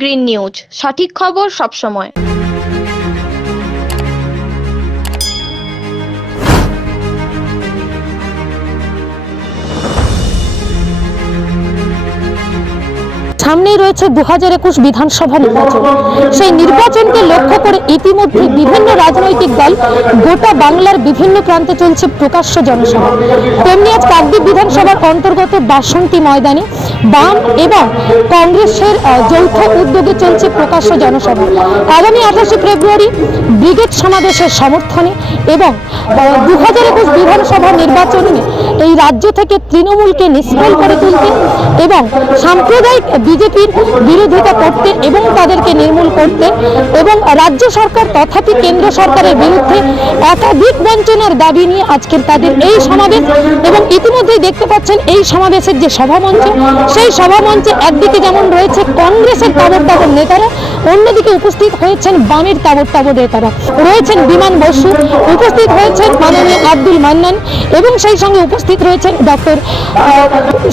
Green news, সঠিক খবর সবসময়। সামনেই রয়েছে 2021 বিধানসভা নির্বাচন। সেই নির্বাচনকে লক্ষ্য করে ইতিমধ্যে বিভিন্ন রাজনৈতিক দল গোটা বাংলার বিভিন্ন প্রান্তে চলছে প্রকাশ্য জনসভা। তেমনি আজ কাকদ্বীপ বিধানসভার অন্তর্গত বাসন্তী ময়দানে বাম এবং কংগ্রেসের যৌথ উদ্যোগে চলছে প্রকাশ্য জনসভা। আগামী 28 ফেব্রুয়ারি ব্রিগেড সমাবেশের সমর্থনে এবং 2021 বিধানসভা নির্বাচনে এই রাজ্য থেকে তৃণমূলকে নিষ্ফল করে তুলতে এবং সাম্প্রদায়িক বিজেপির বিরোধিতা করতে এবং তাদেরকে নির্মূল করতে এবং রাজ্য সরকার তথাপি কেন্দ্র সরকারের বিরুদ্ধে একাধিক বঞ্চনার দাবি নিয়ে আজকের তাদের এই সমাবেশ। এবং ইতিমধ্যেই দেখতে পাচ্ছেন এই সমাবেশের যে সভামঞ্চ, সেই সভামঞ্চে একদিকে যেমন রয়েছে কংগ্রেসের তাবড় তাবড় নেতারা, অন্যদিকে উপস্থিত হয়েছেন বামের তাবড় তাবড় নেতারা, রয়েছেন বিমান বসু, উপস্থিত হয়েছেন মাননীয় আব্দুল মান্নান এবং সেই সঙ্গে উপস্থিত রয়েছেন ডক্টর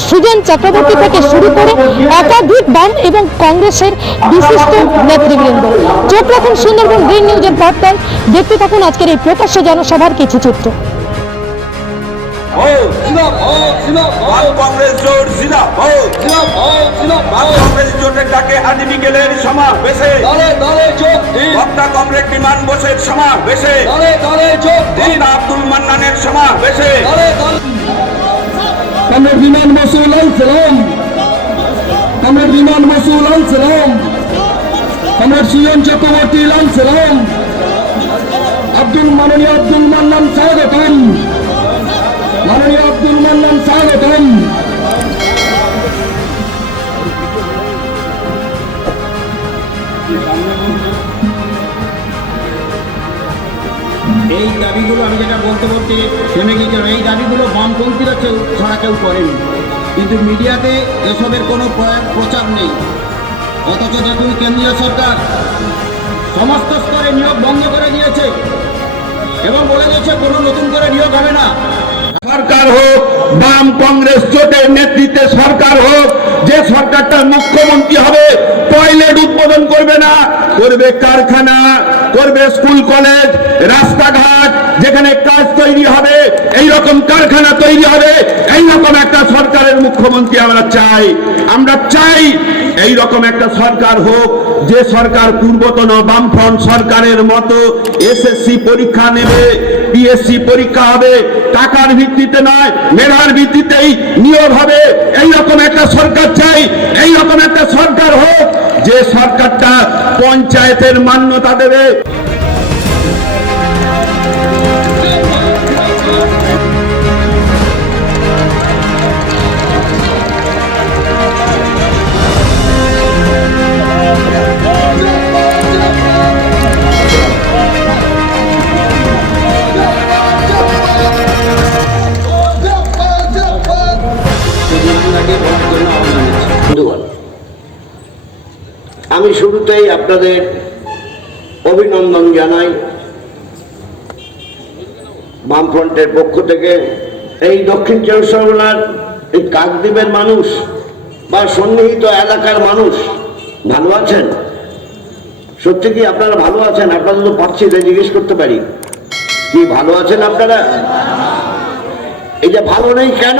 সুজন চক্রবর্তী থেকে শুরু করে একাধিক বাম এবং কংগ্রেসের বিশিষ্ট নেতৃবৃন্দ। চোখ রাখুন সুন্দরবন গ্রিন নিউজের পর্দায়, দেখতে থাকুন আজকের এই প্রকাশ্য জনসভার কিছু চিত্র। কংগ্রেস জোট জিন্দাবাদ, কংগ্রেস জোটের ডাকে আজ বিকেলের সমাবেশে বক্তা কমরেড বিমান বোসের সমাবেশে বক্তা আব্দুল মান্নানের সমাবেশে কমরেড বিমান বসু লাল সালাম, কমরেড বিমান বসু লাল সালাম, কমরেড সুজন চক্রবর্তী লাল সালাম, মাননীয় আব্দুল মান্নান স্বাগতম, মাননীয় আব্দুল মান্নান স্বাগতম। এই দাবিগুলো আমি যেটা বলতে বলতে থেমে গিয়েছিলাম, এই দাবিগুলো বামপন্থীরা ছাড়া কেউ করেনি, কিন্তু মিডিয়াতে এসবের কোনো প্রচার নেই। অথচ দেখুন কেন্দ্রীয় সরকার সমস্ত স্তরে নিয়োগ বন্ধ করে দিয়েছে এবং বলে দিয়েছে কোনো নতুন করে নিয়োগ হবে না। সরকার হোক, বাম কংগ্রেস জোটের নেতৃত্বে সরকার হোক, যে সরকারটা মুখ্যমন্ত্রী হবে টয়লেট উদ্বোধন করবে না, করবে কারখানা, করবে স্কুল কলেজ, রাস্তাঘাট, যেখানে কাজ তৈরি হবে এইরকম কারখানা তৈরি হবে, এইরকম একটা সরকারের মুখ্যমন্ত্রী আমরা চাই। আমরা চাই এইরকম একটা সরকার হোক, যে সরকার পূর্বতন বামফ্রন্ট সরকারের মতো এসএসসি পরীক্ষা নেবে, পিএসসি পরীক্ষা হবে, টাকার ভিত্তিতে নয় মেধার ভিত্তিতেই নিয়োগ হবে, এইরকম একটা সরকার চাই। এইরকম একটা সরকার হোক যে সরকারটা পঞ্চায়েতের মান্যতা দেবে। আমি শুরুতেই আপনাদের অভিনন্দন জানাই বামফ্রন্টের পক্ষ থেকে। এই দক্ষিণ চব্বিশ পরগনার এই কাকদ্বীপের মানুষ বা সন্নিহিত এলাকার মানুষ ভালো আছেন? সত্যি কি আপনারা ভালো আছেন? আপনারা তো পাচ্ছি তাই জিজ্ঞেস করতে পারি, কি ভালো আছেন আপনারা? এই যে ভালো নেই কেন?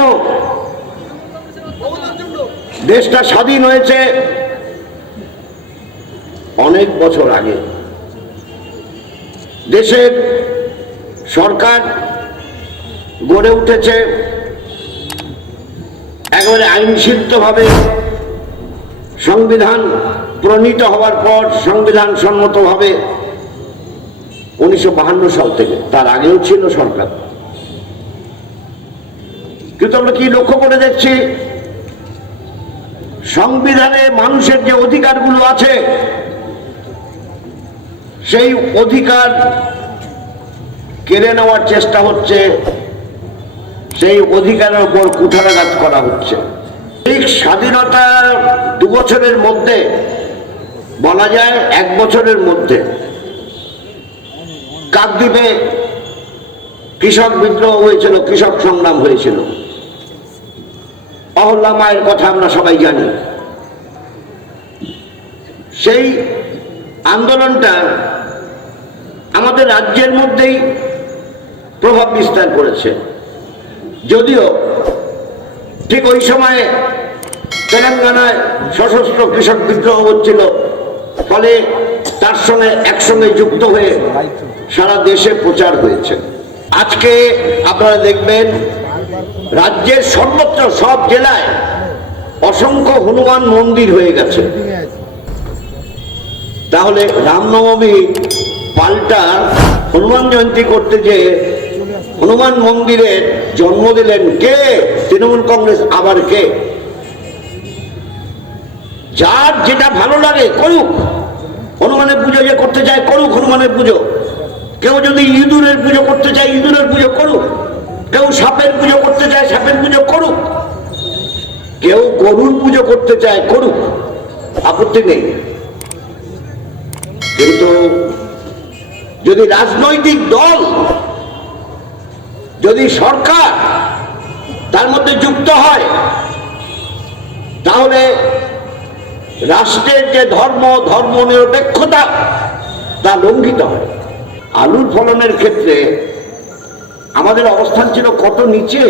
দেশটা স্বাধীন হয়েছে অনেক বছর আগে। দেশের সরকার গড়ে উঠেছে একেবারে আইনসিদ্ধভাবে। সংবিধান প্রণীত হওয়ার পর সংবিধান সম্মতভাবে 1952 সাল থেকে, তার আগেও ছিল সরকার। কিন্তু আমরা কি লক্ষ্য করে দেখছি, সংবিধানে মানুষের যে অধিকারগুলো আছে সেই অধিকার কেড়ে নেওয়ার চেষ্টা হচ্ছে, সেই অধিকারের উপর কুঠারাঘাত করা হচ্ছে। এই স্বাধীনতা 2 বছরের মধ্যে, বলা যায় 1 বছরের মধ্যে, কাকদ্বীপে কৃষক বিদ্রোহ হয়েছিল, কৃষক সংগ্রাম হয়েছিল। অহল্যা মায়ের কথা আমরা সবাই জানি। সেই আন্দোলনটা আমাদের রাজ্যের মধ্যেই প্রভাব বিস্তার করেছে। যদিও ঠিক ওই সময়ে তেলেঙ্গানায় সশস্ত্র কৃষক বিদ্রোহ হচ্ছিল, ফলে তার সঙ্গে একসঙ্গে যুক্ত হয়ে সারা দেশে প্রচার হয়েছে। আজকে আপনারা দেখবেন রাজ্যের সর্বত্র সব জেলায় অসংখ্য হনুমান মন্দির হয়ে গেছে। তাহলে রামনবমী পাল্টা হনুমান জয়ন্তী করতে যে হনুমান মন্দিরের জন্ম দিলেন কে? তৃণমূল কংগ্রেস। আবার কে? যার যেটা ভালো লাগে করুক। হনুমানের পুজো যে করতে চায় করুক হনুমানের পুজো। কেউ যদি ইঁদুরের পুজো করতে চায় ইঁদুরের পুজো করুক। কেউ সাপের পুজো করতে চায় সাপের পুজো করুক। কেউ গরুর পুজো করতে চায় করুক, আপত্তি নেই। কিন্তু যদি রাজনৈতিক দল, যদি সরকার তার মধ্যে যুক্ত হয়, তাহলে রাষ্ট্রের যে ধর্ম নিরপেক্ষতা তা লঙ্ঘিত হয়। আলুর ফলনের ক্ষেত্রে আমাদের অবস্থান ছিল কত নিচে।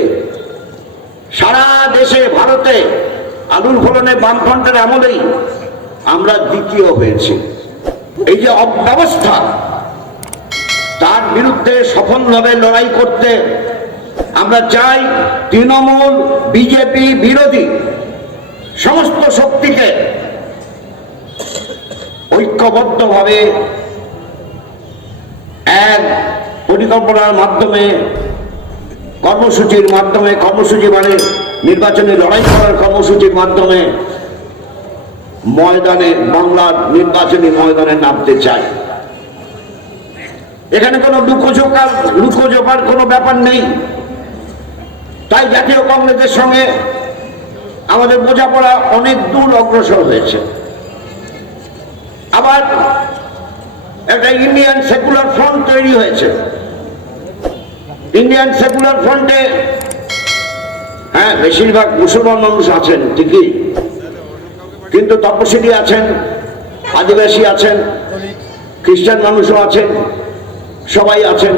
সারা দেশে ভারতে আলুর ফলনে বামফ্রন্টের আমলেই আমরা দ্বিতীয় হয়েছি। এই যে অব্যবস্থা, তার বিরুদ্ধে সফলভাবে লড়াই করতে আমরা চাই তৃণমূল, বিজেপি বিরোধী সমস্ত শক্তিকে ঐক্যবদ্ধভাবে এক পরিকল্পনার মাধ্যমে, কর্মসূচির মাধ্যমে, কর্মসূচি মানে নির্বাচনী লড়াই করার কর্মসূচির মাধ্যমে ময়দানে, বাংলার নির্বাচনী ময়দানে নামতে চাই। এখানে কোনো লুকোঝোপার কোনো ব্যাপার নেই। তাই জাতীয় কংগ্রেসের সঙ্গে আমাদের বোঝাপড়া অনেক দূর অগ্রসর হয়েছে। আবার একটা ইন্ডিয়ান সেকুলার ফ্রন্ট তৈরি হয়েছে। ইন্ডিয়ান সেকুলার ফ্রন্টে হ্যাঁ বেশিরভাগ মুসলমান মানুষ আছেন ঠিকই, কিন্তু তপশিলি আছেন, আদিবাসী আছেন, খ্রিস্টান মানুষও আছেন, সবাই আছেন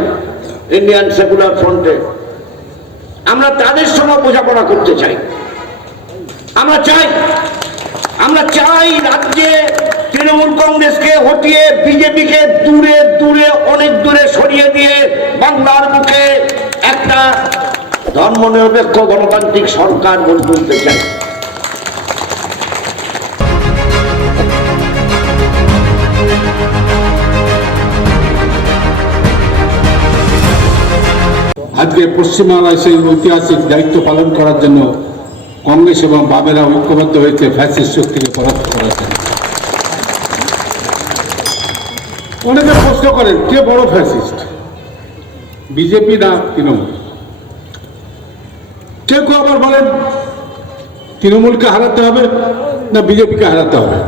ইন্ডিয়ান সেকুলার ফ্রন্টে। আমরা তাদের সঙ্গে বোঝাপড়া করতে চাই। আমরা চাই রাজ্যে তৃণমূল কংগ্রেসকে হটিয়ে বিজেপিকে দূরে দূরে, অনেক দূরে সরিয়ে দিয়ে বাংলার বুকে একটা ধর্মনিরপেক্ষ গণতান্ত্রিক সরকার গড়ে তুলতে চাই। আজকে পশ্চিমবাংলায় সেই ঐতিহাসিক দায়িত্ব পালন করার জন্য কংগ্রেস এবং বামেরা ঐক্যবদ্ধ হয়েছে ফ্যাসিস্ট শক্তিকে পরাস্ত করার জন্য। অনেকে প্রশ্ন করেন কে বড় ফ্যাসিস্ট, বিজেপি না তৃণমূল? কেউ কেউ আবার বলেন তৃণমূলকে হারাতে হবে না বিজেপিকে হারাতে হবে।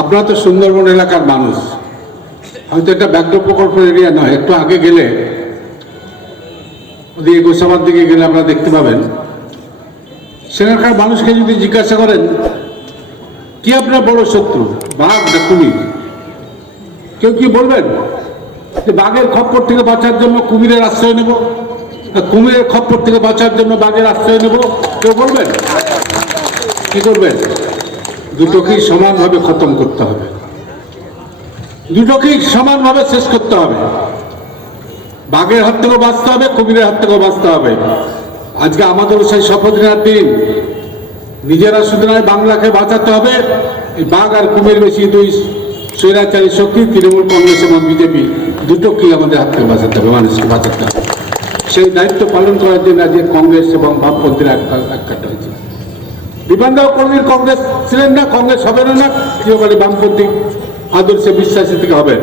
আপনারা তো সুন্দরবন এলাকার মানুষ, হয়তো এটা ব্যাঘ্র প্রকল্পের এরিয়া নয়, একটু আগে গেলে ওদিকে গোসাবার দিকে গেলে আমরা দেখতে পাবেন সেখানকার মানুষকে যদি জিজ্ঞাসা করেন কি আপনার বড় শত্রু, বাঘ না কুমির, কেউ কি বলবেন যে বাঘের খপ্পর থেকে বাঁচার জন্য কুমিরের আশ্রয় নেব, কুমিরের খপ্পর থেকে বাঁচার জন্য বাঘের আশ্রয় নেব? কেউ বলবেন? কি করবেন? দুটোকেই সমানভাবে খতম করতে হবে, দুটোকেই সমানভাবে শেষ করতে হবে। বাঘের হাত থেকেও বাঁচতে হবে, কুমিরের হাত থেকেও বাঁচতে হবে। আজকে আমাদেরও সেই শপথ নেওয়ার দিন। নিজেরা শুধু নয়, বাংলাকে বাঁচাতে হবে। এই বাঘ আর কুমির বেশি দুই স্বৈরাচারী শক্তি, তৃণমূল কংগ্রেস এবং বিজেপি, দুটোকেই আমাদের হাত থেকে বাঁচাতে হবে, মানুষকে বাঁচাতে হবে। সেই দায়িত্ব পালন করার জন্য আজকে কংগ্রেস এবং বামপন্থীরা একটা হয়েছে। বিমানদাও কোনদিন কংগ্রেস ছিলেন না, কংগ্রেস হবে না, চিরকালই বামপন্থী আদর্শে বিশ্বাসী থেকে হবেন।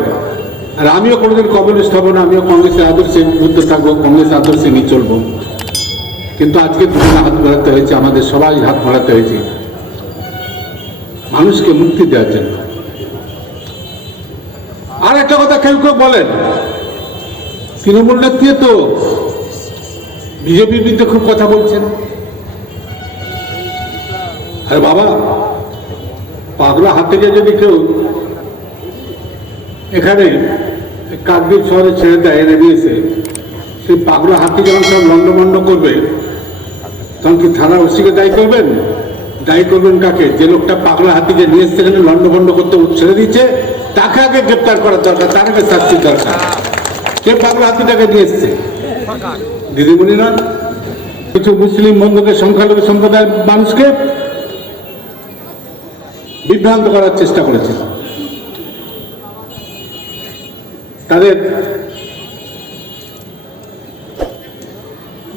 আর আমিও কোনোদিন কমিউনিস্ট হব না, আমিও কংগ্রেসের আদর্শে বুদ্ধ থাকবো, কংগ্রেস আদর্শে নিয়ে চলবো। কিন্তু আজকে দুজনে হাত বাড়াতে হয়েছে, আমাদের সবাই হাত বাড়াতে হয়েছে মানুষকে মুক্তি দেওয়ার জন্য। আর একটা কথা কেউ কেউ বলেন তৃণমূল নেত্রী তো বিজেপির বিরুদ্ধে খুব কথা বলছেন। আরে বাবা, পাগলা হাতিকে যদি কেউ এখানে কাকদ্বীপ শহরে ছেড়ে দেয়, এনে দিয়েছে, সেই পাগলা হাতি যখন সব লন্ডভন্ড করবে, তখন কি থানা ওসিকে দায়ী করবেন? দায়ী করবেন কাকে? যে লোকটা পাগলা হাতিকে নিয়ে এসছে এখানে লন্ডভন্ড করতে ছেড়ে দিচ্ছে, তাকে আগে গ্রেপ্তার করার দরকার, তার আগে শাস্তির দরকার। কে পাগলা হাতিটাকে নিয়ে এসছে? দিদিমণি নয়, কিছু মুসলিম বন্ধুকে, সংখ্যালঘু সম্প্রদায়ের মানুষকে বিভ্রান্ত করার চেষ্টা করেছে, তাদের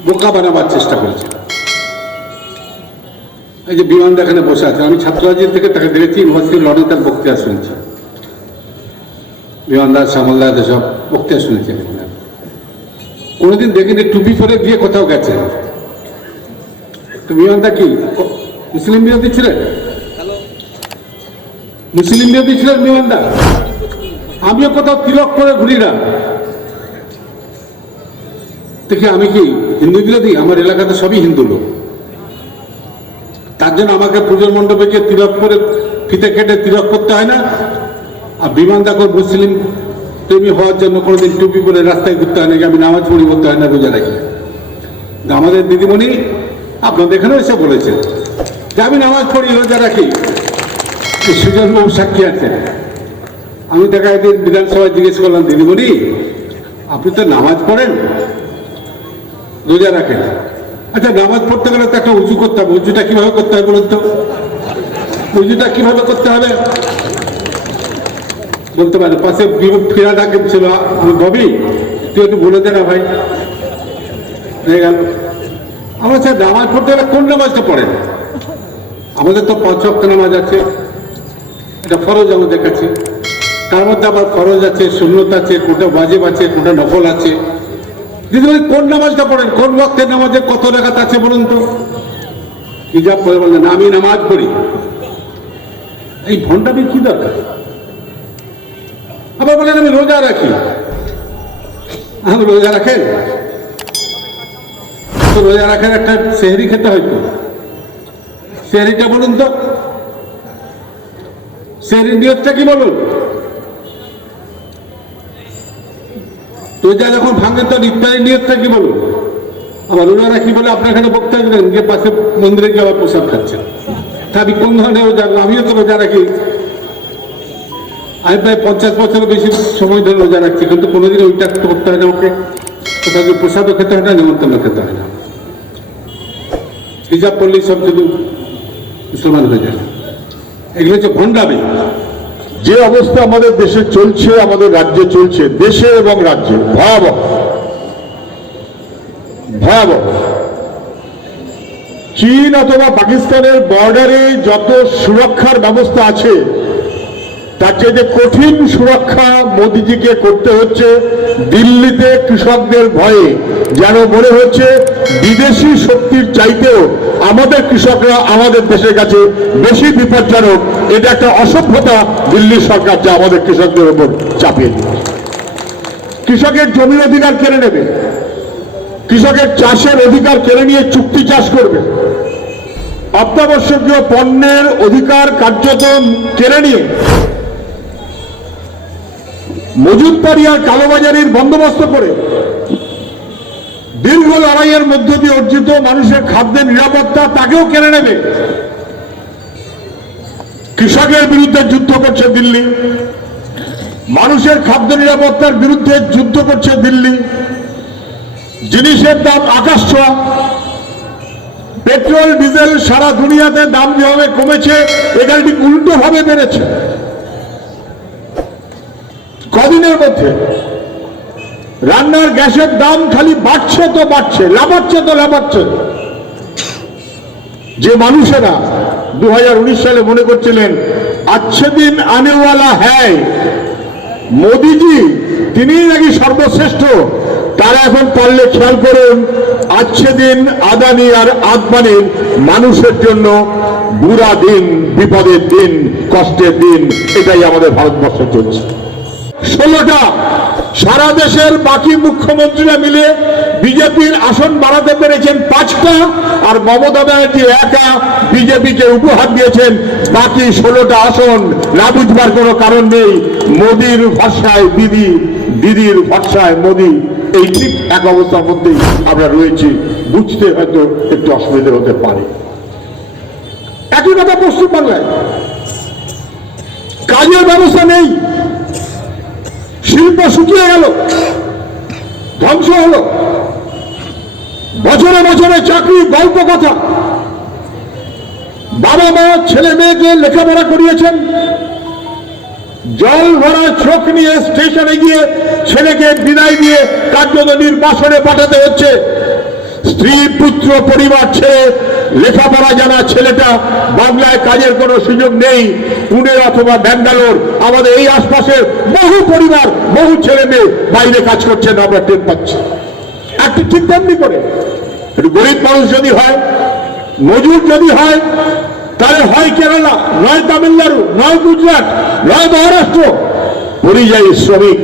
বোকা বানাবার চেষ্টা করেছে। এই যে বিমানটা এখানে বসে আছে, আমি ছাত্ররাজ্যের থেকে তাকে দেখেছি, ইউনিভার্সিটি লন্ডনে তার বক্তৃতা শুনেছি, বিমানদার শ্যামলদার সব বক্তৃতা শুনেছি। কোনোদিন দেখিনি টুপি পরে গিয়ে কোথাও গেছে। তো বিমানটা কি মুসলিম বিরোধী ছিলেন? মুসলিম বিরোধী ছিলেন বিমানদা? আমিও কোথাও তিলক করে ঘুরি না। দেখি আমি কি হিন্দু বিরোধী? আমার এলাকাতে সবই হিন্দু লোক, তার জন্য আমাকে পুজোর মণ্ডপে গিয়ে তিলক করে ফিতে কেটে তিলক করতে হয় না। আর বিমানদা করে মুসলিম প্রেমী হওয়ার জন্য কোনোদিন টুপি পরে রাস্তায় ঘুরতে হয় না, আমি নামাজ পড়ি করতে হয় না, রোজা রাখি। আমাদের দিদিমণি আপনাদের এখানে এসে বলেছেন যে আমি নামাজ পড়ি, রোজা রাখি। সুজনবাবু সাক্ষী আছে। আমি তাকে একদিন বিধানসভায় জিজ্ঞেস করলাম, দিদিমণি আপনি তো নামাজ পড়েন, রোজা রাখেন, আচ্ছা নামাজ পড়তে গেলে তো একটা উঁচু করতে হবে, উঁচুটা কিভাবে করতে হবে বলুন তো? উঁচুটা কিভাবে করতে হবে বলতে পারে? পাশে ফেরা ডাকে ছিল, আমি ববি তুই একটু বলে দে না ভাই। হয়ে গেল। আমার স্যার নামাজ পড়তে গেলে কোন নামাজটা পড়েন? আমাদের তো 5 ওয়াক্ত নামাজ আছে, এটা ফরজ আমাদের কাছে। তার মধ্যে আবার ফরজ আছে, সুন্নত আছে, কোনটা ওয়াজিব আছে, কোনটা নফল আছে। যদি কোন নামাজটা পড়েন, কোন ওয়াক্তের নামাজে কত রাকাত আছে বলুন তো? হিজাব পরে বললেন আমি নামাজ পড়ি। এই ভণ্ডামির কি দরকার? আবার বলেন আমি রোজা রাখি। আমি রোজা রাখেন? তো রোজা রাখেন একটা সেহরি খেতে হয়তো, সেহরিটা বলুন তো, সেহরির নিয়তটা কি বলুন? রোজা যখন ভাঙেন তখন ইফতারের নিয়তটা কি বলুন? আবার রোজা রাখি বলে আপনার এখানে বক্তব্য দিলেন, গিয়ে পাশে মন্দিরে গিয়ে আবার প্রসাদ খাচ্ছেন। তা আমি কোন ধরনের রোজা? আমিও তো রোজা রাখি, আমি প্রায় 50 বছরের বেশি সময় ধরে রোজা রাখছি, কিন্তু কোনোদিন ওইটা করতে হয় না আমাকে। কোথাও প্রসাদও খেতে হয় না, নিমন্ত্রণ খেতে হয় না। হিজাব পড়লেই সব শুধু মুসলমান হয়ে যায়। এগুলো হচ্ছে ভণ্ডামি। যে অবস্থা আমাদের দেশে চলছে, আমাদের রাজ্যে চলছে, দেশে এবং রাজ্যে ভয়াবহ ভয়াবহ। চীন অথবা পাকিস্তানের বর্ডারে যত সুরক্ষার ব্যবস্থা আছে, তার চেয়ে কঠিন সুরক্ষা মোদিজিকে করতে হচ্ছে দিল্লিতে কৃষকদের ভয়ে। যেন মনে হচ্ছে বিদেশি শক্তির চাইতেও আমাদের কৃষকরা আমাদের দেশের কাছে বেশি বিপজ্জনক। এটা একটা অসভ্যতা দিল্লির সরকার যা আমাদের কৃষকদের উপর চাপিয়ে দিচ্ছে। কৃষকের জমির অধিকার কেড়ে নেবে, কৃষকের চাষের অধিকার কেড়ে নিয়ে চুক্তি চাষ করবে, অত্যাবশ্যকীয় পণ্যের অধিকার কার্যত কেড়ে নিয়ে মজুতদারি আর কালোবাজারির বন্দোবস্ত করে দীর্ঘ লড়াইয়ের মধ্য দিয়ে অর্জিত মানুষের খাদ্যের নিরাপত্তা তাকেও কেড়ে নেবে। কৃষকের বিরুদ্ধে যুদ্ধ করছে দিল্লি, মানুষের খাদ্য নিরাপত্তার বিরুদ্ধে যুদ্ধ করছে দিল্লি। জিনিসের দাম আকাশ ছোঁয়া, পেট্রোল ডিজেল সারা দুনিয়াতে দাম যেভাবে কমেছে, এটা ঠিক উল্টো ভাবে বেড়েছে। কদিনের মধ্যে রান্নার গ্যাসের দাম খালি বাড়ছে তো বাড়ছে, লাফাচ্ছে তো লাফাচ্ছে। যে মানুষেরা 2019 সালে মনে করছিলেন আচ্ছে দিন আনেওয়ালা হ্যায়, মোদিজি তিনি নাকি সর্বশ্রেষ্ঠ, তারা এখন পারলে খেয়াল করুন আচ্ছে দিন আদানি আর আদবানির মানুষের জন্য বুড়া দিন, বিপদের দিন, কষ্টের দিন। এটাই আমাদের ভারতবর্ষে চলছে। 16টা সারা দেশের বাকি মুখ্যমন্ত্রীরা মিলে বিজেপির আসন বাড়াতে পেরেছেন 5টা, আর মমতা ব্যানার্জি একা বিজেপিকে উপহার দিয়েছেন বাকি 16টা আসন। না বুঝবার কোনো কারণ নেই। মোদির ভরসায় দিদি, দিদির ভরসায় মোদি, এই ঠিক এক অবস্থার মধ্যেই আমরা রয়েছি। বুঝতে হয়তো একটু অসুবিধা হতে পারে। একই কথা পশ্চিমবাংলায়, কাজের ব্যবস্থা নেই, শিল্প শুকিয়ে গেল, ধ্বংস হলো। বছরে বছরে চাকরি গল্প কথা। বাবা মা ছেলে মেয়েকে লেখাপড়া করিয়েছেন, জল ভরা চোখ নিয়ে স্টেশনে গিয়ে ছেলেকে বিদায় দিয়ে কার্যত নির্বাসনে পাঠাতে হচ্ছে। স্ত্রী পুত্র পরিবার ছেড়ে লেখাপড়া জানা ছেলেটা, বাংলায় কাজের কোনো সুযোগ নেই। পুনে অথবা ব্যাঙ্গালোর, আমাদের এই আশপাশের বহু পরিবার, বহু ছেলে মেয়ে বাইরে কাজ করছেন, আমরা টের পাচ্ছি। একটু ঠিক তেমনি করে একটু গরিব মানুষ যদি হয়, মজুর যদি হয়, তাহলে হয় কেরালা, নয় তামিলনাড়ু, নয় গুজরাট, নয় মহারাষ্ট্র, পরিযায়ী শ্রমিক।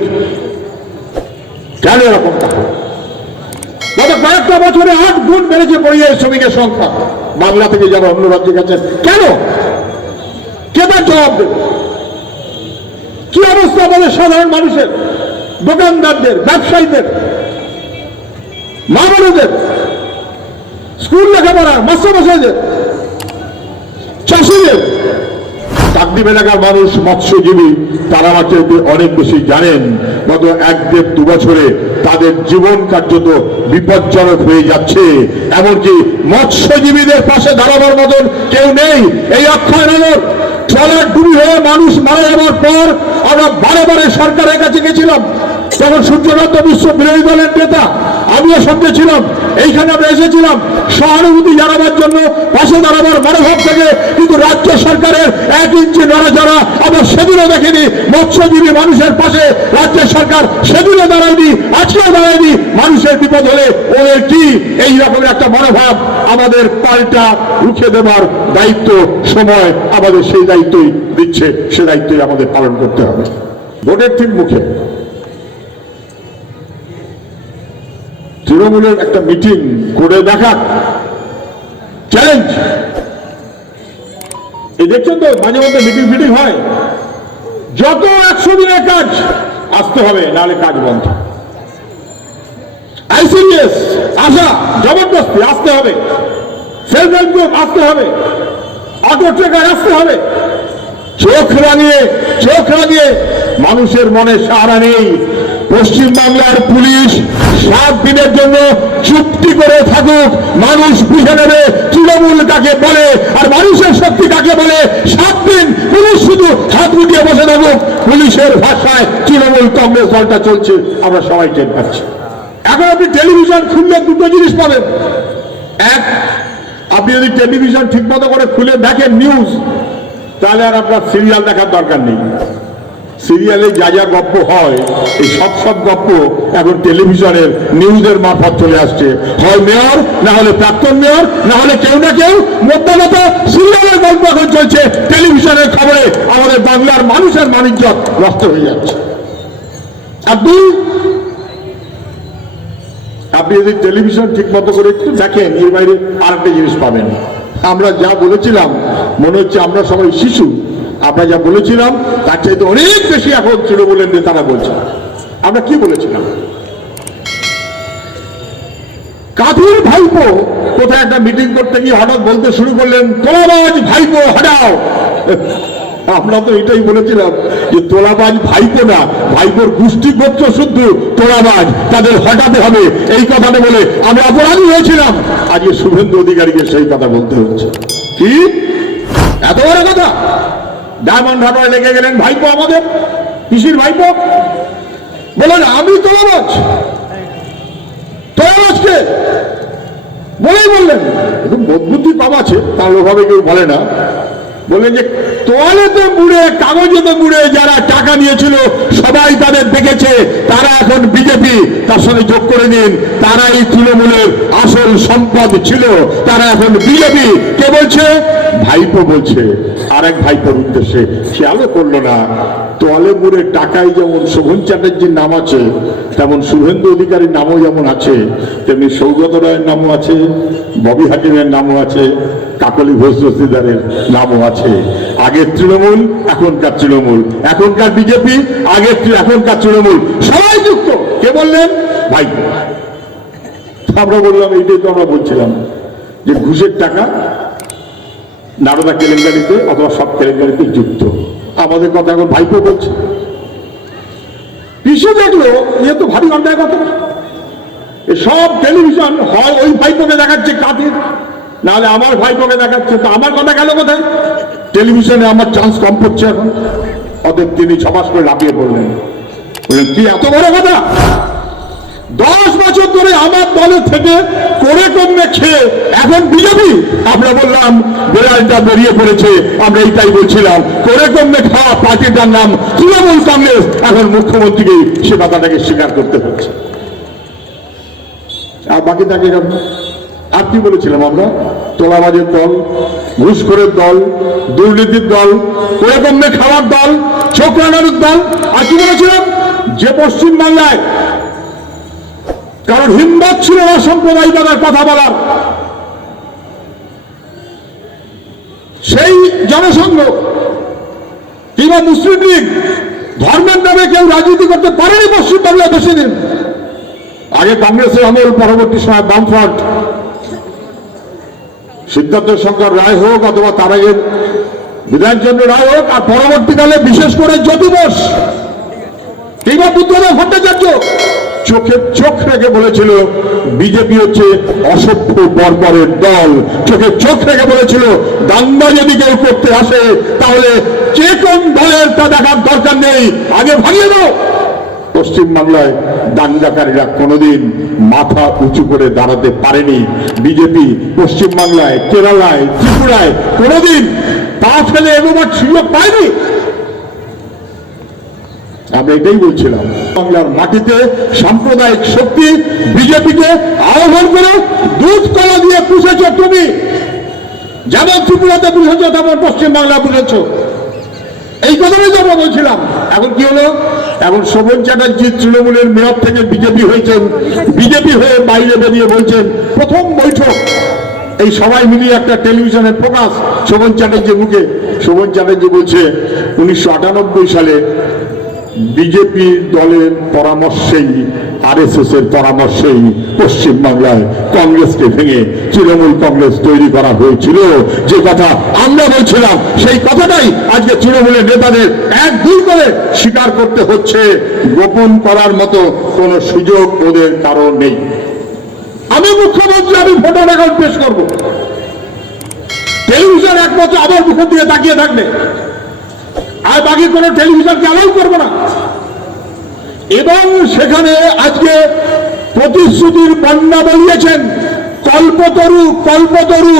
কেন এরকমটা হয়? গত কয়েকটা বছরে 8 গুণ বেড়েছে পরিযায়ী শ্রমিকের সংখ্যা বাংলা থেকে যারা অন্য রাজ্যে গেছেন। কেন? কে তার জবাব দেবে? কি অবস্থা আমাদের সাধারণ মানুষের, দোকানদারদের, ব্যবসায়ীদের, মা বোনদের, স্কুল লেখাপড়া, মাস্টারমশাইদের, চাষিদের। কাকদ্বীপ এলাকার মানুষ মৎস্যজীবী, তারা আমাকে অনেক বেশি জানেন। গত 1-2 বছরে তাদের জীবন কার্যত বিপজ্জনক হয়ে যাচ্ছে। এমনকি মৎস্যজীবীদের পাশে দাঁড়াবার মতন কেউ নেই। এই অক্ষয়নগর ট্রলার ডুবি হয়ে মানুষ মারা যাওয়ার পর আমরা বারে বারে সরকারের কাছে গেছিলাম। তখন সূর্যকান্ত মিশ্র বিরোধী দলের নেতা, আমিও সঙ্গে ছিলাম। এইখানে আমরা এসেছিলাম সহানুভূতি জানাবার জন্য, পাশে দাঁড়াবার মনোভাব থেকে। কিন্তু রাজ্য সরকারের 1 ইঞ্চি নড়াচড়া আমরা সেদিনও দেখিনি। মৎস্যজীবী মানুষের পাশে রাজ্য সরকার সেদিনও দাঁড়ায়নি, আজকেও দাঁড়ায়নি। মানুষের বিপদ হলে ওদের কি এই রকমের একটা মনোভাব আমাদের পাল্টা রুখে দেবার দায়িত্ব সময় আমাদের সেই দায়িত্বই দিচ্ছে। সে দায়িত্বই আমাদের পালন করতে হবে। ভোটের ঠিক মুখে তৃণমূলের একটা মিটিং করে দেখা চ্যালেঞ্জ। এই দেখছেন তো মাঝে মধ্যে মিটিং হয়, যত 100 দিনের কাজ আসতে হবে, নাহলে কাজ বন্ধ। আইসিডিএস আশা জবরদস্তি আসতে হবে, সেলফ হেল্প গ্রুপ আসতে হবে, অটো ট্রেকার আসতে হবে। চোখ রাঙিয়ে মানুষের মনে সাহারা নেই। পশ্চিমবাংলার পুলিশ 7 দিনের জন্য চুক্তি করে থাকুক, মানুষ বুঝে নেবে তৃণমূল কাকে বলে আর মানুষের শক্তি কাকে বলে। 7 দিন পুলিশ শুধু হাত গুটিয়ে বসে থাকুক। পুলিশের ভাষায় তৃণমূল কংগ্রেস দলটা চলছে, আমরা সবাই টের পাচ্ছি। এখন আপনি টেলিভিশন খুললে 2টো জিনিস পাবেন। এক, আপনি যদি টেলিভিশন ঠিক মতো করে খুলে দেখেন নিউজ, তাহলে আর আপনার সিরিয়াল দেখার দরকার নেই। সিরিয়ালে যা যা গল্প হয়, এই সব গল্প এখন টেলিভিশনের নিউজের মারফত চলে আসছে। হয় মেয়র, না হলে প্রাক্তন মেয়র, না হলে কেউ না কেউ। মোদ্দামত সিরিয়ালের গল্প এখন চলছে, টেলিভিশনের খবরে আমাদের বাংলার মানুষের মানিজ্য নষ্ট হয়ে যাচ্ছে। আপনি যদি টেলিভিশন ঠিক মতো করে একটু দেখেন, এর বাইরে আরেকটা জিনিস পাবেন। আমরা যা বলেছিলাম, মনে হচ্ছে আমরা সবাই শিশু। আমরা যা বলেছিলাম তার চাইতে অনেক বেশি এখন তৃণমূলের নেতারা বলছে। আমরা কি বলেছিলাম? কাঁথির ভাইপো কোথায় একটা মিটিং করতে গিয়ে হঠাৎ বলতে শুরু করলেন, তোলাবাজ ভাইপো হটাও। আমরা তো এটাই বলেছিলাম যে তোলাবাজ ভাইপো না, ভাইপোর গোষ্ঠী গোত্র শুদ্ধ তোলাবাজ, তাদের হটাতে হবে। এই কথাটা বলে আমরা অপরাধী হয়েছিলাম। আজকে শুভেন্দু অধিকারীকে সেই কথা বলতে হচ্ছে। কি এত বড় কথা? ডায়মন্ড হারবারে লেগে গেলেন ভাইপো, আমাদের পিসির ভাইপো, বলেন আমি তোলাবাজকে বলেই বললেন। একটু বুদ্ধি কম আছে, তার ওভাবে কেউ বলে না। বললেন যে তোয়ালেতে মুড়ে, কাগজেতে মুড়ে যারা টাকা নিয়েছিল সবাই তাদের দেখেছে, তারা এখন বিজেপি, তার সঙ্গে যোগ করে নিন, তারা এই তৃণমূলের আসল সম্পদ ছিল, তারা এখন বিজেপি। কে বলছে? ভাইপো বলছে। আরেক ভাইপোর উদ্দেশ্যে খেয়ালও করলো না তলেপুরের টাকায় যেমন শোভন চ্যাটার্জির নাম আছে, তেমন শুভেন্দু অধিকারীর নামও যেমন আছে, তেমনি সৌগত রায়ের নামও আছে, ববি হাকিমের নামও আছে, কাকলি ঘোষ দস্তিদারের নামও আছে। আগের তৃণমূল, এখনকার তৃণমূল, এখনকার বিজেপি, এখনকার তৃণমূল, সবাই যুক্ত। কে বললেন? ভাই। আমরা বললাম, এইটাই তো আমরা বলছিলাম যে ঘুষের টাকা নারদা কেলেঙ্কারিতে অথবা সব কেলেঙ্কারিতে যুক্ত। আমাদের কথা এখন ভাইপো বলছে। পিছু দেখলো, ইয়ে তো ভারী অন্যায় কথা। সব টেলিভিশন হয় ওই ভাইপোকে দেখাচ্ছে কাদের, নাহলে আমার ভাইপোকে দেখাচ্ছে। তো আমার কথা গেল কোথায়? টেলিভিশনে আমার চান্স কম পড়ছে এখন। অতএব তিনি ছপাস করে লাফিয়ে পড়লেন, বললেন কি এত বড় কথা? 10 বছর ধরে আমার দলের থেকে করে কমে খেয়ে এখন বিজেপি। আমরা বললাম বেড়ালটা বেরিয়ে পড়েছে, আমরা এইটাই বলছিলাম। করে কমে খাওয়া পার্টিটার নাম তৃণমূল কংগ্রেস। এখন মুখ্যমন্ত্রীকে সে কথাটাকে স্বীকার করতে হচ্ছে। আর বাকি থাকে আর কি বলেছিলাম আমরা? তোলাবাজের দল, ঘুষখোরের দল, দুর্নীতির দল, করে কমে খাওয়ার দল, চোখ রাঙানোর দল। আর কি বলেছিলাম? যে পশ্চিমবাংলায় কারণ হিম্মত ছিল না সাম্প্রদায়িকতার কথা বলার, সেই জনসংঘ কিংবা মুসলিম লীগ ধর্মের নামে কেউ রাজনীতি করতে পারেনি পশ্চিমবাংলায় বেশি দিন। আগে কংগ্রেসের আমল, পরবর্তী সময় বামফ্রন্ট, সিদ্ধার্থ শঙ্কর রায় হোক অথবা তার আগে বিধানচন্দ্র রায় হোক, আর পরবর্তীকালে বিশেষ করে জ্যোতি বোস কিংবা বুদ্ধদেব ভট্টাচার্য চোখে চোখ রেখে বলেছিল বিজেপি হচ্ছে অসভ্য বর্বরের দল। চোখে চোখ রেখে বলেছিল দাঙ্গা যদি কেউ করতে আসে তাহলে যে কোন দলের তা দেখার দরকার নেই, আগে ভাঙিয়ে দাও। পশ্চিমবাংলায় দাঙ্গাকারীরা কোনোদিন মাথা উঁচু করে দাঁড়াতে পারেনি। বিজেপি পশ্চিমবাংলায়, কেরালায়, ত্রিপুরায় কোনোদিন পা ফেলে এগোবার সুযোগ পায়নি। আমরা এটাই বলছিলাম, বাংলার মাটিতে সাম্প্রদায়িক শক্তি বিজেপিকে আহ্বান করে দুধ কলা দিয়ে পুষেছ তুমি। যেমন ত্রিপুরাতে পুষেছ তেমন পশ্চিমবাংলা পুষেছ। এই কথাটাই তো আমরা বলছিলাম। এখন কি হলো? এখন শোভন চ্যাটার্জি তৃণমূলের মেয়র থেকে বিজেপি হয়েছেন, বিজেপি হয়ে বাইরে বেরিয়ে বলছেন প্রথম বৈঠক। এই সবাই মিলিয়ে একটা টেলিভিশনের প্রকাশ শোভন চ্যাটার্জির মুখে। শোভন চ্যাটার্জি বলছে 1998 সালে বিজেপি দলের পরামর্শেই, আরএসএস এর পরামর্শেই পশ্চিমবাংলায় কংগ্রেসকে ভেঙে তৃণমূল কংগ্রেস তৈরি করা হয়েছিল। যে কথা আমরা বলছিলাম সেই কথাটাই আজকে তৃণমূলের নেতাদের এক দুই করে স্বীকার করতে হচ্ছে। গোপন করার মতো কোনো সুযোগ ওদের কারণ নেই। আমি মুখ্যমন্ত্রী, আমি ভোটার রেকর্ড পেশ করবো। টেলিভিশন একমাত্র আবার মুখের দিকে তাকিয়ে থাকবে, আর বাকি কোন টেলিভিশনকে অ্যালাউ করবো না। এবং সেখানে আজকে প্রতিশ্রুতির বন্যা বলিয়েছেন। কল্পতরু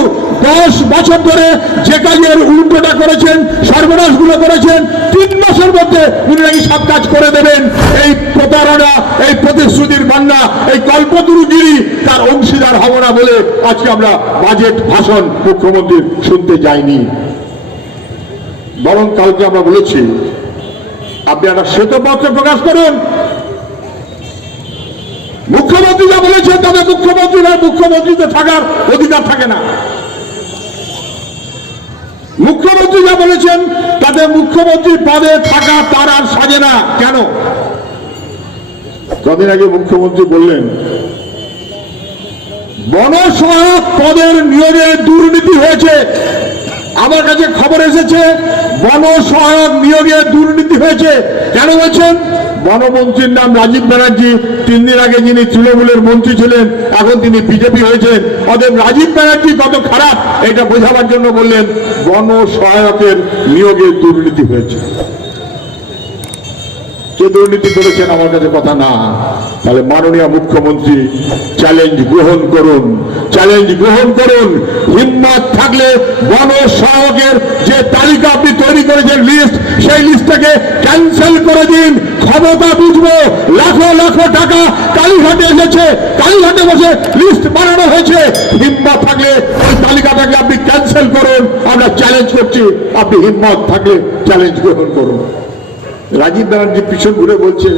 10 বছর ধরে যে কাজের উল্টোটা করেছেন, সর্বনাশগুলো করেছেন, 3 মাসের মধ্যে উনি নাকি সব কাজ করে দেবেন। এই প্রতারণা, এই প্রতিশ্রুতির বন্যা, এই কল্পতরুগিরি তার অংশীদার হব না বলে আজকে আমরা বাজেট ভাষণ মুখ্যমন্ত্রীর শুনতে যাইনি। বরং কালকে আমরা বলেছি আপনি একটা শ্বেতপত্র প্রকাশ করুন। মুখ্যমন্ত্রী যা বলেছেন তাদের মুখ্যমন্ত্রীতে থাকার অধিকার থাকে না। মুখ্যমন্ত্রী যা বলেছেন তাদের মুখ্যমন্ত্রী পদে থাকা তার আর সাজে না। কেন? কদিন আগে মুখ্যমন্ত্রী বললেন বনসহায়ক পদের নিয়োগে দুর্নীতি হয়েছে। আমার কাছে খবর এসেছে বনসহায়ক নিয়োগে দুর্নীতি হয়েছে। কেন বলছেন? বনমন্ত্রীর নাম রাজীব ব্যানার্জি, 3 দিন আগে যিনি তৃণমূলের মন্ত্রী ছিলেন এখন তিনি বিজেপি হয়েছেন। অতএব রাজীব ব্যানার্জি কত খারাপ এটা বোঝাবার জন্য বললেন বনসহায়কের নিয়োগে দুর্নীতি হয়েছে। কে দুর্নীতি করেছেন আমার কাছে কথা না। তাহলে মাননীয় মুখ্যমন্ত্রী চ্যালেঞ্জ গ্রহণ করুন, চ্যালেঞ্জ গ্রহণ করুন। হিম্মত থাকলে বনসহায়কের যে তালিকা আপনি তৈরি করেছেন লিস্ট, সেই লিস্টটাকে ক্যান্সেল করে দিন। ক্ষমতা বুঝবো, লাখো লাখো টাকা কালীঘাটে এসেছে, কালীঘাটে বসে লিস্ট বানানো হয়েছে। হিম্মত থাকলে ওই তালিকাটাকে আপনি ক্যান্সেল করুন। আমরা চ্যালেঞ্জ করছি, আপনি হিম্মত থাকলে চ্যালেঞ্জ গ্রহণ করুন। রাজীব ব্যানার্জি পিছন ঘুরে বলছে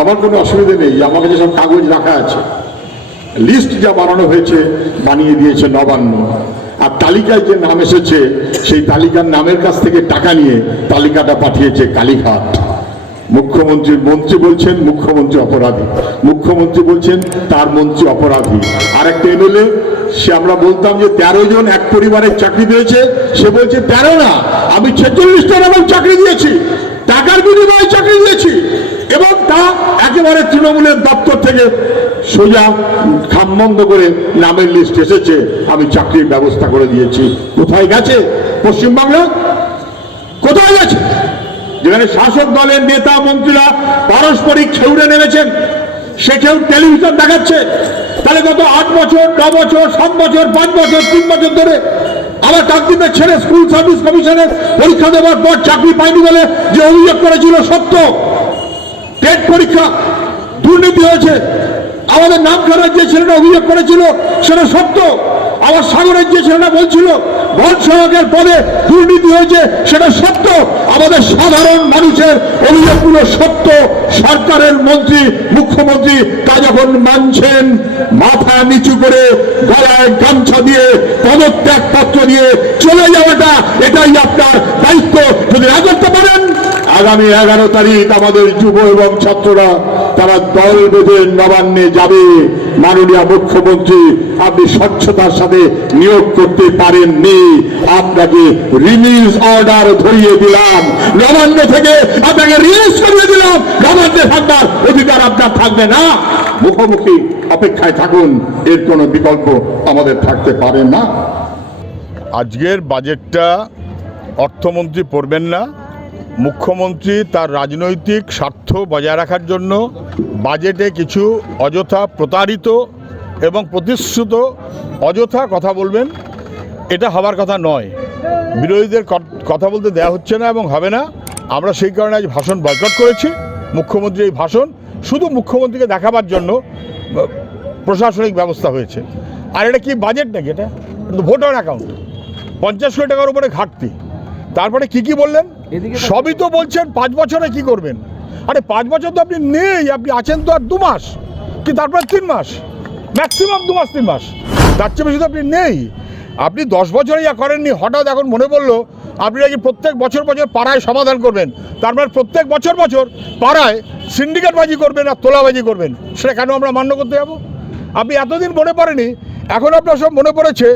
আমার কোনো অসুবিধা নেই, আমার কাছে সব কাগজ রাখা আছে, লিস্ট যা বানানো হয়েছে বানিয়ে দিয়েছে নবান্ন, আর তালিকায় যে নাম এসেছে সেই তালিকার নামের কাছ থেকে টাকা নিয়ে তালিকাটা পাঠিয়েছে কালীঘাট। মন্ত্রী বলছেন মুখ্যমন্ত্রী অপরাধী, মুখ্যমন্ত্রী বলছেন তার মন্ত্রী অপরাধী। আর একটা এমএলএ, সে আমরা বলতাম যে 13 জন এক পরিবারের চাকরি পেয়েছে, সে বলছে 13 না, আমি 46টা নামের চাকরি দিয়েছি, টাকার বিনিময়ে চাকরি দিয়েছি, এবং তা একেবারে তৃণমূলের দপ্তর থেকে সোজা খাম বন্ধ করে নামের লিস্ট এসেছে, আমি চাকরির ব্যবস্থা করে দিয়েছি। কোথায় গেছে পশ্চিমবাংলা? কোথায় গেছে? যেখানে শাসক দলের নেতা মন্ত্রীরা পারস্পরিক খেউড়ে নেমেছেন, সে খেউ টেলিভিশন দেখাচ্ছে। তাহলে গত 8 বছর, 9 বছর, 7 বছর, 5 বছর, 3 বছর ধরে আবার কাকদ্বীপের ছেলে স্কুল সার্ভিস কমিশনের পরীক্ষা দেওয়ার পর চাকরি পায়নি বলে যে অভিযোগ করেছিল সত্য। টেট পরীক্ষা দুর্নীতি হয়েছে, আমাদের নাম খারাপ যে ছেলেটা অভিযোগ করেছিল সেটা সত্য। আবার সাগরের যে ছেলেটা বলছিল বন সহায়কের পদে দুর্নীতি হয়েছে সেটা সত্য। আমাদের সাধারণ মানুষের অভিযোগগুলো সত্য। সরকারের মন্ত্রী, মুখ্যমন্ত্রী তা যখন মানছেন, মাথা নিচু করে গলায় গামছা দিয়ে পদত্যাগ পত্র দিয়ে চলে যাওয়াটা, এটাই আপনার দায়িত্ব। যদি না করতে পারেন, আগামী 11 তারিখ আমাদের যুব এবং ছাত্ররা তারা দল বেঁধে নবান্নে যাবে। মাননীয় মুখ্যমন্ত্রী, আপনি স্বচ্ছতার সাথে নিয়োগ করতে পারেননি, আপনাকে রিলিজ অর্ডার ধরিয়ে দিলাম, নবান্ন থেকে আপনাকে রিলিজ করিয়ে দিলাম। নবান্নে থাকবার অধিকার আপনার থাকবে না। মুখোমুখি অপেক্ষায় থাকুন, এর কোনো বিকল্প আমাদের থাকতে পারে না। আজকের বাজেটটা অর্থমন্ত্রী পড়বেন না, মুখ্যমন্ত্রী তার রাজনৈতিক স্বার্থ বজায় রাখার জন্য বাজেটে কিছু অযথা প্রতারিত এবং প্রতিশ্রুত অযথা কথা বলবেন। এটা হবার কথা নয়, বিরোধীদের কথা বলতে দেওয়া হচ্ছে না এবং হবে না। আমরা সেই কারণে আজ ভাষণ বয়কট করেছি। মুখ্যমন্ত্রীর এই ভাষণ শুধু মুখ্যমন্ত্রীকে দেখাবার জন্য প্রশাসনিক ব্যবস্থা হয়েছে। আর এটা কি বাজেট নাকি? এটা ভোটার অ্যাকাউন্ট, 50 কোটি টাকার উপরে ঘাটতি। তারপরে কি বললেন? সবই তো বলছেন 5 বছরে কি করবেন। আরে 5 বছর তো আপনি নেই, আপনি আছেন তো আর 2 মাস কি, তারপরে 3 মাস, ম্যাক্সিমাম 2 মাস 3 মাস, তার চেয়ে বেশি তো আপনি নেই। আপনি 10 বছরে ইয়া করেননি, হঠাৎ এখন মনে পড়লো আপনি নাকি প্রত্যেক বছর পাড়ায় সমাধান করবেন। তার মানে প্রত্যেক বছর পাড়ায় সিন্ডিকেটবাজি করবেন আর তোলাবাজি করবেন। সেটা কেন আমরা মান্য করতে যাবো? আপনি এতদিন মনে পড়েনি, এখন আপনার সব মনে পড়েছে।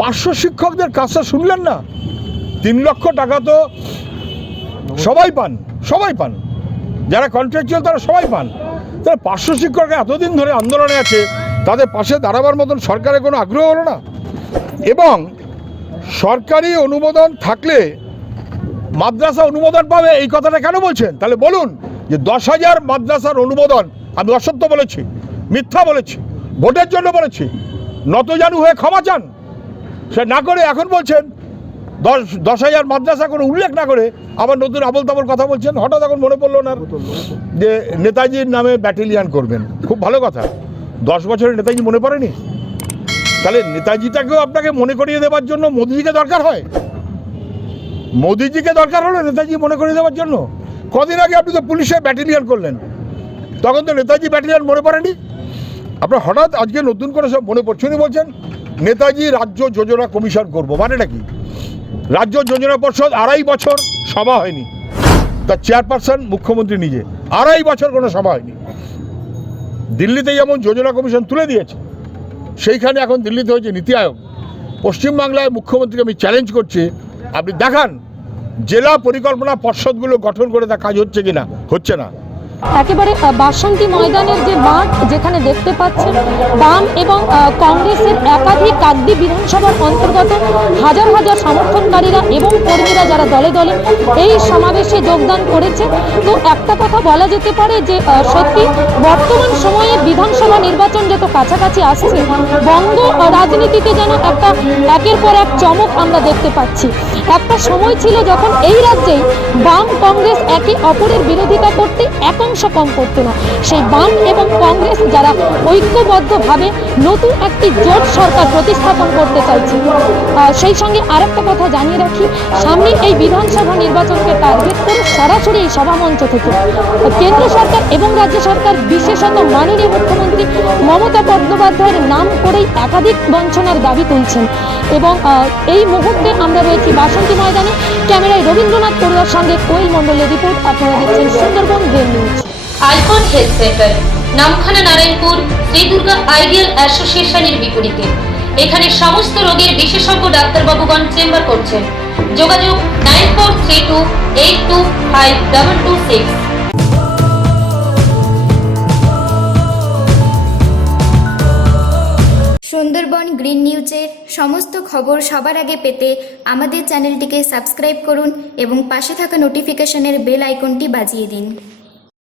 500 শিক্ষকদের কাজটা শুনলেন না? 3 লক্ষ টাকা তো সবাই পান, যারা কন্ট্রাকচুয়াল তারা সবাই পান। তাহলে 500 শিক্ষক এতদিন ধরে আন্দোলনে আছে, তাদের পাশে দাঁড়াবার মতন সরকারের কোনো আগ্রহ হলো না। এবং সরকারি অনুমোদন থাকলে মাদ্রাসা অনুমোদন পাবে, এই কথাটা কেন বলছেন? তাহলে বলুন যে 10,000 মাদ্রাসার অনুমোদন আমি অসত্য বলেছি, মিথ্যা বলেছি, ভোটের জন্য বলেছি, নতজানু হয়ে ক্ষমা চান। সে না করে এখন বলছেন 10,000 মাদ্রাসা করে উল্লেখ না করে আবার নতুন আবল তাবল কথা বলছেন। হঠাৎ এখন মনে পড়লো না যে নেতাজির নামে ব্যাটালিয়ান করবেন। খুব ভালো কথা, 10 বছরে নেতাজি মনে পড়েনি? তাহলে নেতাজিটাকেও আপনাকে মনে করিয়ে দেওয়ার জন্য মোদিজিকে দরকার হয়? মোদিজিকে দরকার হলো নেতাজি মনে করিয়ে দেওয়ার জন্য? কদিন আগে আপনি তো পুলিশে ব্যাটালিয়ান করলেন, তখন তো নেতাজি ব্যাটালিয়ান মনে পড়েনি। আপনার হঠাৎ আজকে নতুন করে সব মনে পড়ছে। উনি বলছেন নেতাজি রাজ্য যোজনা কমিশন করবো, মানেটা কি? রাজ্য যোজনা পর্ষদ 2.5 বছর সভা হয়নি, তার চেয়ারপারসন মুখ্যমন্ত্রী নিজে, 2.5 বছর কোনো সভা হয়নি। দিল্লিতে যেমন যোজনা কমিশন তুলে দিয়েছে, সেইখানে এখন দিল্লিতে হয়েছে নীতি আয়োগ। পশ্চিমবাংলায় মুখ্যমন্ত্রীকে আমি চ্যালেঞ্জ করছি, আপনি দেখান জেলা পরিকল্পনা পর্ষদগুলো গঠন করে তা কাজ হচ্ছে কিনা। হচ্ছে না। একেবারে বাসন্তী ময়দানের যে মাঠ, যেখানে দেখতে পাচ্ছেন বাম এবং কংগ্রেসের একাধিক কাকদ্বীপ বিধানসভার অন্তর্গত হাজার হাজার সমর্থনকারীরা এবং কর্মীরা যারা দলে দলে এই সমাবেশে যোগদান করেছে। তো একটা কথা বলা যেতে পারে যে সত্যি বর্তমান সময়ে বিধানসভা নির্বাচন যত কাছাকাছি আসছে, বঙ্গ রাজনীতিতে যেন একটা একের পর এক চমক আমরা দেখতে পাচ্ছি। একটা সময় ছিল যখন এই রাজ্যেই বাম কংগ্রেস একে অপরের বিরোধিতা করতে একান্ত শতাংশ কম করতো না। সেই বাম এবং কংগ্রেস যারা ঐক্যবদ্ধভাবে নতুন একটি জোট সরকার প্রতিস্থাপন করতে চাইছে। সেই সঙ্গে আরেকটা কথা জানিয়ে রাখি, সামনে এই বিধানসভা নির্বাচনকে টার্গেট করে সরাসরি এই সভামঞ্চ থেকে কেন্দ্র সরকার এবং রাজ্য সরকার, বিশেষত মাননীয় মুখ্যমন্ত্রী মমতা বন্দ্যোপাধ্যায়ের নাম করেই একাধিক বঞ্চনার দাবি তুলছেন। এবং এই মুহূর্তে আমরা রয়েছি বাসন্তী ময়দানে। ক্যামেরায় রবীন্দ্রনাথ পড়ুয়ার সঙ্গে কোয়েল মণ্ডলের রিপোর্ট। আপনারা দেখছেন Sundarban grain news. Icon health centre, Namkhana Narayanpur, Shri Durga ideal অ্যাসোসিয়েশনের বিপরীতে। এখানে সমস্ত রোগের বিশেষজ্ঞ ডাক্তারবাবুগণ চেম্বার করছেন। যোগাযোগ 9432825226। সুন্দরবন গ্রিন নিউজের সমস্ত খবর সবার আগে পেতে আমাদের চ্যানেলটিকে সাবস্ক্রাইব করুন এবং পাশে থাকা নোটিফিকেশনের বেল আইকনটি বাজিয়ে দিন।